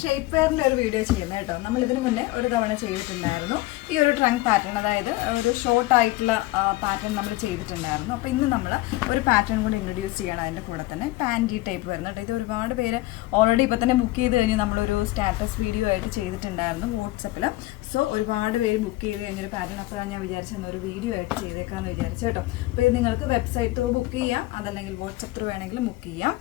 Shape വെയറിൻ്റെ ഒരു video ചെയ്യുന്നത് കേട്ടോ. നമ്മൾ ഇതിന് മുന്നേ ഒരു തവണ ചെയ്തിട്ടുണ്ടായിരുന്നു ഈ ഒരു ട്രങ്ക് പാറ്റേൺ, അതായത് ഒരു ഷോർട്ട് ആയിട്ടുള്ള പാറ്റേൺ നമ്മൾ ചെയ്തിട്ടുണ്ടായിരുന്നു. അപ്പോൾ ഇന്ന് നമ്മൾ ഒരു പാറ്റേൺ കൂടി ഇൻട്രൊഡ്യൂസ് ചെയ്യണം. അതിൻ്റെ കൂടെ തന്നെ പാൻറ്റി ടൈപ്പ് വരുന്നത് കേട്ടോ. ഇത് ഒരുപാട് പേര് ഓൾറെഡി ഇപ്പോൾ തന്നെ ബുക്ക് ചെയ്ത് കഴിഞ്ഞ് നമ്മളൊരു സ്റ്റാറ്റസ് വീഡിയോ ആയിട്ട് ചെയ്തിട്ടുണ്ടായിരുന്നു വാട്സപ്പിൽ. സോ ഒരുപാട് പേര് ബുക്ക് ചെയ്ത് കഴിഞ്ഞൊരു പാറ്റേൺ, അപ്പോഴാണ് ഞാൻ വിചാരിച്ചത് ഒരു വീഡിയോ ആയിട്ട് ചെയ്തേക്കാമെന്ന് വിചാരിച്ചു കേട്ടോ. അപ്പോൾ ഇത് നിങ്ങൾക്ക് വെബ്സൈറ്റ് ത്രൂ ബുക്ക് ചെയ്യാം, അതല്ലെങ്കിൽ വാട്സപ്പ് ത്രൂ വേണമെങ്കിലും ബുക്ക് ചെയ്യാം.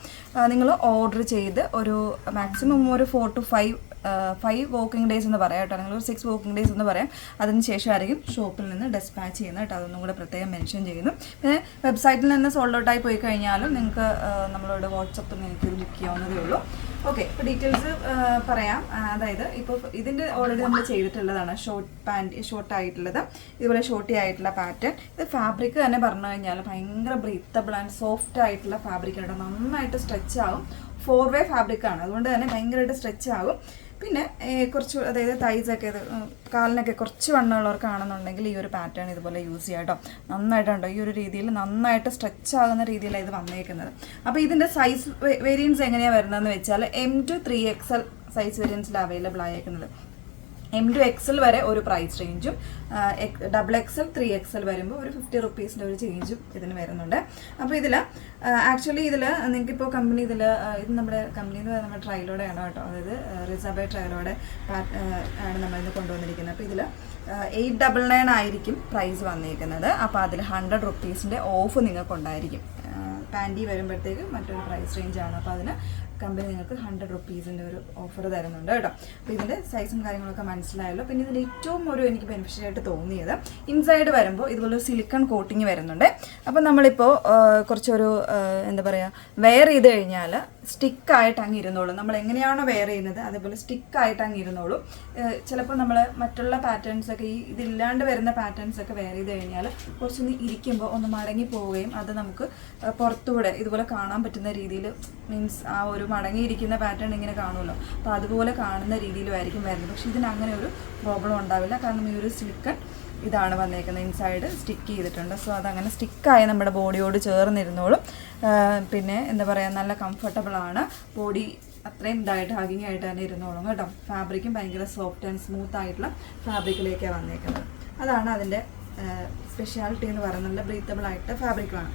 നിങ്ങൾ ഓർഡർ ചെയ്ത് ഒരു മാക്സിമം ഒരു 4 to 5 വർക്കിംഗ് ഡേയ്സ് എന്ന് പറയാം കേട്ടോ. നിങ്ങൾ ഒരു 6 വർക്കിംഗ് ഡേയ്സ് എന്ന് പറയാം. അതിന് ശേഷമായിരിക്കും ഷോപ്പിൽ നിന്ന് ഡെസ്പാച്ച് ചെയ്യുന്നത് കേട്ടോ. അതൊന്നും കൂടെ പ്രത്യേകം മെൻഷൻ ചെയ്യുന്നു. പിന്നെ വെബ്സൈറ്റിൽ നിന്ന് സോൾഡ് ഔട്ടായി പോയി കഴിഞ്ഞാലും നിങ്ങൾക്ക് നമ്മളോട് വാട്സപ്പിൽ നിങ്ങൾക്ക് ഇത് ബുക്ക് ചെയ്യാവുന്നതേ ഉള്ളൂ. ഓക്കെ, ഇപ്പോൾ ഡീറ്റെയിൽസ് പറയാം. അതായത് ഇപ്പോൾ ഇതിൻ്റെ ഓൾറെഡി നമ്മൾ ചെയ്തിട്ടുള്ളതാണ് ഷോർട്ട് ആയിട്ടുള്ളത്, ഇതുപോലെ ഷോർട്ടി ആയിട്ടുള്ള പാറ്റേൺ. ഇത് ഫാബ്രിക് തന്നെ പറഞ്ഞു കഴിഞ്ഞാൽ ഭയങ്കര ബ്രീത്തബിൾ ആൻഡ് സോഫ്റ്റ് ആയിട്ടുള്ള ഫാബ്രിക് ആണ്. നന്നായിട്ട് സ്ട്രെച്ച് ആകും. 4-way ഫാബ്രിക്കാണ്, അതുകൊണ്ട് തന്നെ ഭയങ്കരമായിട്ട് സ്ട്രെച്ച് ആകും. പിന്നെ കുറച്ച്, അതായത് തൈസൊക്കെ കാലിനൊക്കെ കുറച്ച് വണ്ണമുള്ളവർക്കാണെന്നുണ്ടെങ്കിൽ ഈ ഒരു പാറ്റേൺ ഇതുപോലെ യൂസ് ചെയ്യാം കേട്ടോ. നന്നായിട്ടുണ്ടോ ഈ ഒരു രീതിയിൽ നന്നായിട്ട് സ്ട്രെച്ച് ആകുന്ന രീതിയിലാണ് ഇത് വന്നേക്കുന്നത്. അപ്പോൾ ഇതിൻ്റെ സൈസ് വേരിയൻസ് എങ്ങനെയാണ് വരുന്നതെന്ന് വെച്ചാൽ M to 3XL സൈസ് വേരിയൻസിൽ അവൈലബിൾ ആയേക്കുന്നത്. M to XL വരെ ഒരു പ്രൈസ് റേഞ്ചും, XXL 3XL വരുമ്പോൾ ഒരു 50 റുപ്പീസിൻ്റെ ഒരു ചേഞ്ചും ഇതിന് വരുന്നുണ്ട്. അപ്പോൾ ഇതിൽ ആക്ച്വലി ഇതിൽ നിങ്ങൾക്കിപ്പോൾ കമ്പനി ഇത് നമ്മുടെ കമ്പനിയിൽ നമ്മുടെ ട്രയലോടെയാണ് കേട്ടോ. അതായത് റിസർവ് ട്രയലോടെ ആണ് നമ്മളിന്ന് കൊണ്ടുവന്നിരിക്കുന്നത്. അപ്പോൾ ഇതിൽ 899 ആയിരിക്കും പ്രൈസ് വന്നിരിക്കുന്നത്. അപ്പോൾ അതിൽ 100 റുപ്പീസിൻ്റെ ഓഫ് നിങ്ങൾക്കുണ്ടായിരിക്കും. പാൻറ്റി വരുമ്പോഴത്തേക്ക് മറ്റൊരു പ്രൈസ് റേഞ്ചാണ്. അപ്പോൾ അതിന് കമ്പനി നിങ്ങൾക്ക് 100 റുപ്പീസിൻ്റെ ഒരു ഓഫർ തരുന്നുണ്ട് കേട്ടോ. അപ്പോൾ ഇതിൻ്റെ സൈസും കാര്യങ്ങളൊക്കെ മനസ്സിലായല്ലോ. പിന്നെ ഇതിൻ്റെ ഏറ്റവും എനിക്ക് ബെനിഫിഷ്യൽ ആയിട്ട് തോന്നിയത് ഇൻസൈഡ് വരുമ്പോൾ ഇതുപോലെ സിലിക്കൺ കോട്ടിങ് വരുന്നുണ്ട്. അപ്പോൾ നമ്മളിപ്പോൾ കുറച്ചൊരു എന്താ പറയുക, വെയർ ചെയ്ത് കഴിഞ്ഞാൽ സ്റ്റിക്കായിട്ട് അങ്ങ് ഇരുന്നോളും. നമ്മൾ എങ്ങനെയാണോ വെയർ ചെയ്യുന്നത് അതേപോലെ സ്റ്റിക്കായിട്ട് അങ്ങ് ഇരുന്നോളും. ചിലപ്പോൾ നമ്മൾ മറ്റുള്ള പാറ്റേൺസൊക്കെ ഇതില്ലാണ്ട് വരുന്ന പാറ്റേൺസൊക്കെ വെയർ ചെയ്ത് കഴിഞ്ഞാൽ കുറച്ചൊന്ന് ഇരിക്കുമ്പോൾ ഒന്ന് മടങ്ങി പോവുകയും അത് നമുക്ക് പുറത്തുകൂടെ ഇതുപോലെ കാണാൻ പറ്റുന്ന രീതിയിൽ, മീൻസ് ആ ഒരു മടങ്ങിയിരിക്കുന്ന പാറ്റേൺ ഇങ്ങനെ കാണുമല്ലോ, അപ്പോൾ അതുപോലെ കാണുന്ന രീതിയിലുമായിരിക്കും വരുന്നത്. പക്ഷേ ഇതിന് അങ്ങനെ ഒരു പ്രോബ്ലം ഉണ്ടാവില്ല. കാരണം ഈ ഒരു സിലിക്കൺ ഇതാണ് വന്നേക്കുന്നത്, ഇൻസൈഡ് സ്റ്റിക്ക് ചെയ്തിട്ടുണ്ട്. സോ അതങ്ങനെ സ്റ്റിക്കായി നമ്മുടെ ബോഡിയോട് ചേർന്നിരുന്നോളും. പിന്നെ എന്താ പറയുക, നല്ല കംഫർട്ടബിളാണ്. ബോഡി അത്രയും ഇതായിട്ട് ഹഗിങ് ആയിട്ട് തന്നെ ഇരുന്നോളും കേട്ടോ. ഫാബ്രിക്കും ഭയങ്കര സോഫ്റ്റ് ആൻഡ് സ്മൂത്ത് ആയിട്ടുള്ള ഫാബ്രിക്കിലേക്കാണ് വന്നേക്കുന്നത്. അതാണ് അതിൻ്റെ സ്പെഷ്യാലിറ്റി എന്ന് പറയുന്നത്. നല്ല ബ്രീത്തബിൾ ആയിട്ട് ഫാബ്രിക്കാണ്.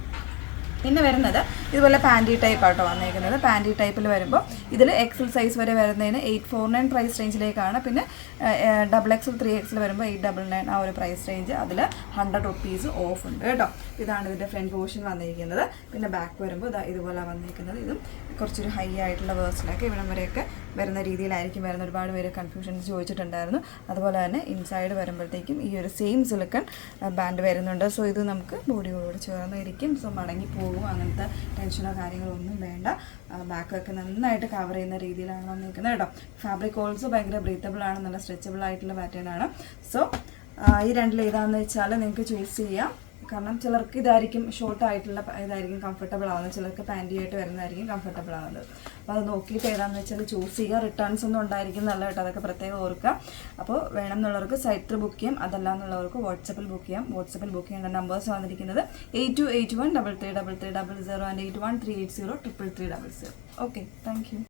പിന്നെ വരുന്നത് ഇതുപോലെ പാൻറ്റി ടൈപ്പ് ആട്ടോ വന്നേക്കുന്നത്. പാൻറ്റി ടൈപ്പിൽ വരുമ്പോൾ ഇതിൽ XL സൈസ് വരെ വരുന്നതിന് 849 പ്രൈസ് റേഞ്ചിലേക്കാണ്. പിന്നെ XXL 3XL വരുമ്പോൾ 899 ആ ഒരു പ്രൈസ് റേഞ്ച്. അതിൽ 100 റുപ്പീസ് ഓഫ് ഉണ്ട് കേട്ടോ. ഇതാണ് ഇതിൻ്റെ ഫ്രണ്ട് പോർഷൻ വന്നിരിക്കുന്നത്. പിന്നെ ബാക്ക് വരുമ്പോൾ ഇതുപോലെ വന്നിരിക്കുന്നത്. ഇതും കുറച്ചൊരു ഹൈ ആയിട്ടുള്ള വേഴ്സിലൊക്കെ ഇവിടം വരെയൊക്കെ വരുന്ന രീതിയിലായിരിക്കും വരുന്നത്. ഒരുപാട് പേര് കൺഫ്യൂഷൻസ് ചോദിച്ചിട്ടുണ്ടായിരുന്നു. അതുപോലെ തന്നെ ഇൻസൈഡ് വരുമ്പോഴത്തേക്കും ഈ ഒരു സെയിം സിലിക്കൺ ബാൻഡ് വരുന്നുണ്ട്. സോ ഇത് നമുക്ക് ബോഡിയോട് ചേർന്നിരിക്കും. സോ മടങ്ങി പോകും, അങ്ങനത്തെ ടെൻഷനോ കാര്യങ്ങളോ ഒന്നും വേണ്ട. ബാക്കൊക്കെ നന്നായിട്ട് കവർ ചെയ്യുന്ന രീതിയിലാണ് വന്നിരിക്കുന്നത് കേട്ടോ. ഫാബ്രിക് ഓൾസോ ഭയങ്കര ബ്രീത്തബിൾ ആണ്, നല്ല സ്ട്രെച്ചബിൾ ആയിട്ടുള്ള പാറ്റേൺ ആണ്. സോ ഈ രണ്ടിൽ ഏതാണെന്ന് വെച്ചാൽ നിങ്ങൾക്ക് ചൂസ് ചെയ്യാം. കാരണം ചിലർക്ക് ഇതായിരിക്കും ഷോർട്ട് ആയിട്ടുള്ള ഇതായിരിക്കും കംഫർട്ടബിൾ ആവുന്നത്, ചിലർക്ക് പാൻറ്റി ആയിട്ട് വരുന്നതായിരിക്കും കംഫർട്ടബിൾ ആവുന്നത്. അപ്പോൾ അത് നോക്കിയിട്ട് ഏതാണെന്ന് വെച്ചാൽ ചൂസ് ചെയ്യുക. റിട്ടേൺസ് ഒന്നും ഉണ്ടായിരിക്കുന്നതല്ല കേട്ടോ, അതൊക്കെ പ്രത്യേകം ഓർക്കുക. അപ്പോൾ വേണം എന്നുള്ളവർക്ക് സൈറ്റിൽ ബുക്ക് ചെയ്യാം, അതല്ല എന്നുള്ളവർക്ക് വാട്സപ്പിൽ ബുക്ക് ചെയ്യാം. വാട്സപ്പിൽ ബുക്ക് ചെയ്യേണ്ട നമ്പേഴ്സ് വന്നിരിക്കുന്നത് 8281 333300 and 8138033300. Okay, thank you.